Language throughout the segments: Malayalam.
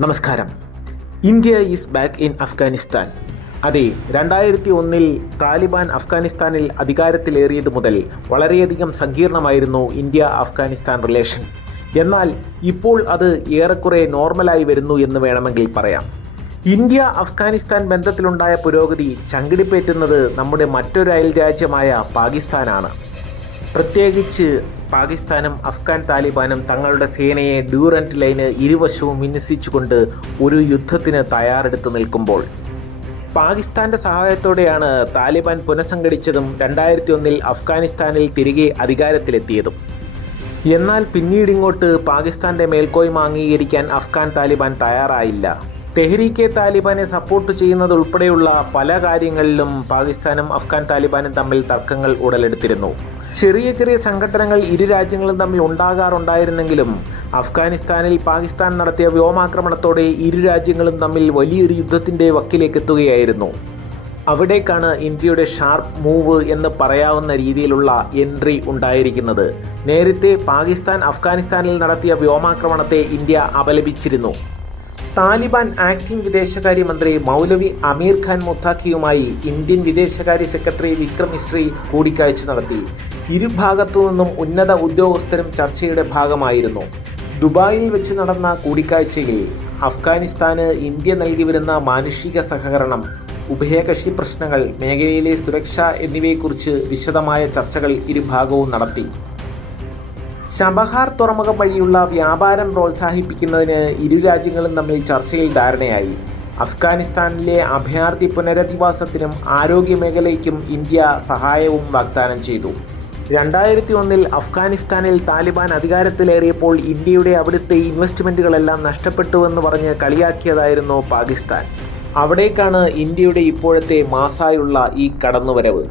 നമസ്കാരം. India is back in Afghanistan. അതെ, 2001 താലിബാൻ അഫ്ഗാനിസ്ഥാനിൽ അധികാരത്തിലേറിയത് മുതൽ വളരെയധികം സങ്കീർണമായിരുന്നു ഇന്ത്യ അഫ്ഗാനിസ്ഥാൻ റിലേഷൻ. എന്നാൽ ഇപ്പോൾ അത് ഏറെക്കുറെ നോർമലായി വരുന്നു എന്ന് വേണമെങ്കിൽ പറയാം. ഇന്ത്യ അഫ്ഗാനിസ്ഥാൻ ബന്ധത്തിലുണ്ടായ പുരോഗതി ചങ്കിടിപ്പേറ്റുന്നത് നമ്മുടെ മറ്റൊരു അയൽ രാജ്യമായ പാകിസ്ഥാനാണ്. പ്രത്യേകിച്ച് പാകിസ്ഥാനും അഫ്ഗാൻ താലിബാനും തങ്ങളുടെ സേനയെ ഡ്യൂറന്റ് ലൈന് ഇരുവശവും വിന്യസിച്ചുകൊണ്ട് ഒരു യുദ്ധത്തിന് തയ്യാറെടുത്ത് നിൽക്കുമ്പോൾ പാകിസ്ഥാന്റെ സഹായത്തോടെയാണ് താലിബാൻ പുനഃസംഘടിച്ചതും 2001 അഫ്ഗാനിസ്ഥാനിൽ തിരികെ അധികാരത്തിലെത്തിയതും. എന്നാൽ പിന്നീടിങ്ങോട്ട് പാകിസ്ഥാന്റെ മേൽക്കോയ്മ അംഗീകരിക്കാൻ അഫ്ഗാൻ താലിബാൻ തയ്യാറായില്ല. തെഹ്രീക്കെ താലിബാനെ സപ്പോർട്ട് ചെയ്യുന്നതുൾപ്പെടെയുള്ള പല കാര്യങ്ങളിലും പാകിസ്ഥാനും അഫ്ഗാൻ താലിബാനും തമ്മിൽ തർക്കങ്ങൾ ഉടലെടുത്തിരുന്നു. ചെറിയ ചെറിയ സംഘടനകൾ ഇരു രാജ്യങ്ങളും തമ്മിൽ ഉണ്ടാകാറുണ്ടായിരുന്നെങ്കിലും അഫ്ഗാനിസ്ഥാനിൽ പാകിസ്ഥാൻ നടത്തിയ വ്യോമാക്രമണത്തോടെ ഇരു രാജ്യങ്ങളും തമ്മിൽ വലിയൊരു യുദ്ധത്തിൻ്റെ വക്കിലേക്കെത്തുകയായിരുന്നു. അവിടേക്കാണ് ഇന്ത്യയുടെ ഷാർപ്പ് മൂവ് എന്ന് പറയാവുന്ന രീതിയിലുള്ള എൻട്രി ഉണ്ടായിരിക്കുന്നത്. നേരത്തെ പാകിസ്ഥാൻ അഫ്ഗാനിസ്ഥാനിൽ നടത്തിയ വ്യോമാക്രമണത്തെ ഇന്ത്യ അപലപിച്ചിരുന്നു. താലിബാൻ ആക്ടിംഗ് വിദേശകാര്യമന്ത്രി മൗലവി അമീർ ഖാൻ മുത്താഖിയുമായി ഇന്ത്യൻ വിദേശകാര്യ സെക്രട്ടറി വിക്രം മിശ്രി കൂടിക്കാഴ്ച നടത്തി. ഇരുഭാഗത്തു നിന്നും ഉന്നത ഉദ്യോഗസ്ഥരും ചർച്ചയുടെ ഭാഗമായിരുന്നു. ദുബായിൽ വെച്ച് നടന്ന കൂടിക്കാഴ്ചയിൽ അഫ്ഗാനിസ്ഥാന് ഇന്ത്യ നൽകി വരുന്ന മാനുഷിക സഹകരണം, ഉഭയകക്ഷി പ്രശ്നങ്ങൾ, മേഖലയിലെ സുരക്ഷ എന്നിവയെക്കുറിച്ച് വിശദമായ ചർച്ചകൾ ഇരുഭാഗവും നടത്തി. ചബഹാർ തുറമുഖം വഴിയുള്ള വ്യാപാരം പ്രോത്സാഹിപ്പിക്കുന്നതിന് ഇരു രാജ്യങ്ങളും തമ്മിൽ ചർച്ചയിൽ ധാരണയായി. അഫ്ഗാനിസ്ഥാനിലെ അഭയാർത്ഥി പുനരധിവാസത്തിനും ആരോഗ്യ മേഖലയ്ക്കും ഇന്ത്യ സഹായവും വാഗ്ദാനം ചെയ്തു. 2001 അഫ്ഗാനിസ്ഥാനിൽ താലിബാൻ അധികാരത്തിലേറിയപ്പോൾ ഇന്ത്യയുടെ അവിടുത്തെ ഇൻവെസ്റ്റ്മെൻറ്റുകളെല്ലാം നഷ്ടപ്പെട്ടുവെന്ന് പറഞ്ഞ് കളിയാക്കിയതായിരുന്നു പാകിസ്ഥാൻ. അവിടേക്കാണ് ഇന്ത്യയുടെ ഇപ്പോഴത്തെ മാസായുള്ള ഈ കടന്നുവരവ്.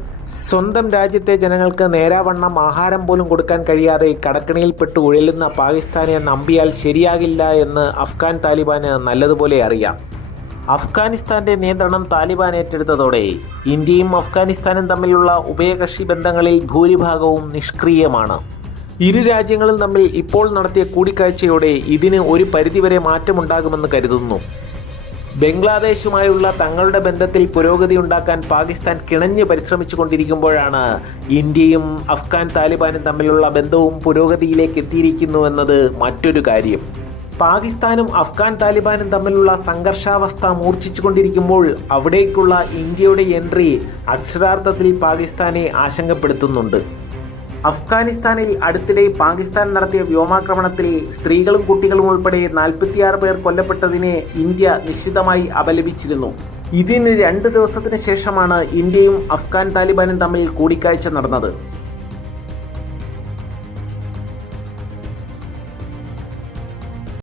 സ്വന്തം രാജ്യത്തെ ജനങ്ങൾക്ക് നേരാവണ്ണം ആഹാരം പോലും കൊടുക്കാൻ കഴിയാതെ കടക്കണിയിൽപ്പെട്ട് ഉഴലുന്ന പാകിസ്ഥാനെ നമ്പിയാൽ ശരിയാകില്ല എന്ന് അഫ്ഗാൻ താലിബാന് നല്ലതുപോലെ അറിയാം. അഫ്ഗാനിസ്ഥാന്റെ നിയന്ത്രണം താലിബാൻ ഏറ്റെടുത്തതോടെ ഇന്ത്യയും അഫ്ഗാനിസ്ഥാനും തമ്മിലുള്ള ഉഭയകക്ഷി ബന്ധങ്ങളിൽ ഭൂരിഭാഗവും നിഷ്ക്രിയമാണ്. ഇരു രാജ്യങ്ങളും തമ്മിൽ ഇപ്പോൾ നടത്തിയ കൂടിക്കാഴ്ചയോടെ ഇതിന് ഒരു പരിധിവരെ മാറ്റമുണ്ടാകുമെന്ന് കരുതുന്നു. ബംഗ്ലാദേശുമായുള്ള തങ്ങളുടെ ബന്ധത്തിൽ പുരോഗതി ഉണ്ടാക്കാൻ പാകിസ്ഥാൻ കിണഞ്ഞ് പരിശ്രമിച്ചു കൊണ്ടിരിക്കുമ്പോഴാണ് ഇന്ത്യയും അഫ്ഗാൻ താലിബാനും തമ്മിലുള്ള ബന്ധവും പുരോഗതിയിലേക്ക് എത്തിയിരിക്കുന്നുവെന്നത് മറ്റൊരു കാര്യം. പാകിസ്ഥാനും അഫ്ഗാൻ താലിബാനും തമ്മിലുള്ള സംഘർഷാവസ്ഥ മൂർച്ഛിച്ചുകൊണ്ടിരിക്കുമ്പോൾ അവിടേക്കുള്ള ഇന്ത്യയുടെ എൻട്രി അക്ഷരാർത്ഥത്തിൽ പാകിസ്ഥാനെ ആശങ്കപ്പെടുത്തുന്നുണ്ട്. അഫ്ഗാനിസ്ഥാനിൽ അടുത്തിടെ പാകിസ്ഥാൻ നടത്തിയ വ്യോമാക്രമണത്തിൽ സ്ത്രീകളും കുട്ടികളും ഉൾപ്പെടെ 46 പേർ കൊല്ലപ്പെട്ടതിനെ ഇന്ത്യ നിശ്ചിതമായി അപലപിച്ചിരുന്നു. ഇതിന് 2 ദിവസത്തിന് ശേഷമാണ് ഇന്ത്യയും അഫ്ഗാൻ താലിബാനും തമ്മിൽ കൂടിക്കാഴ്ച നടന്നത്.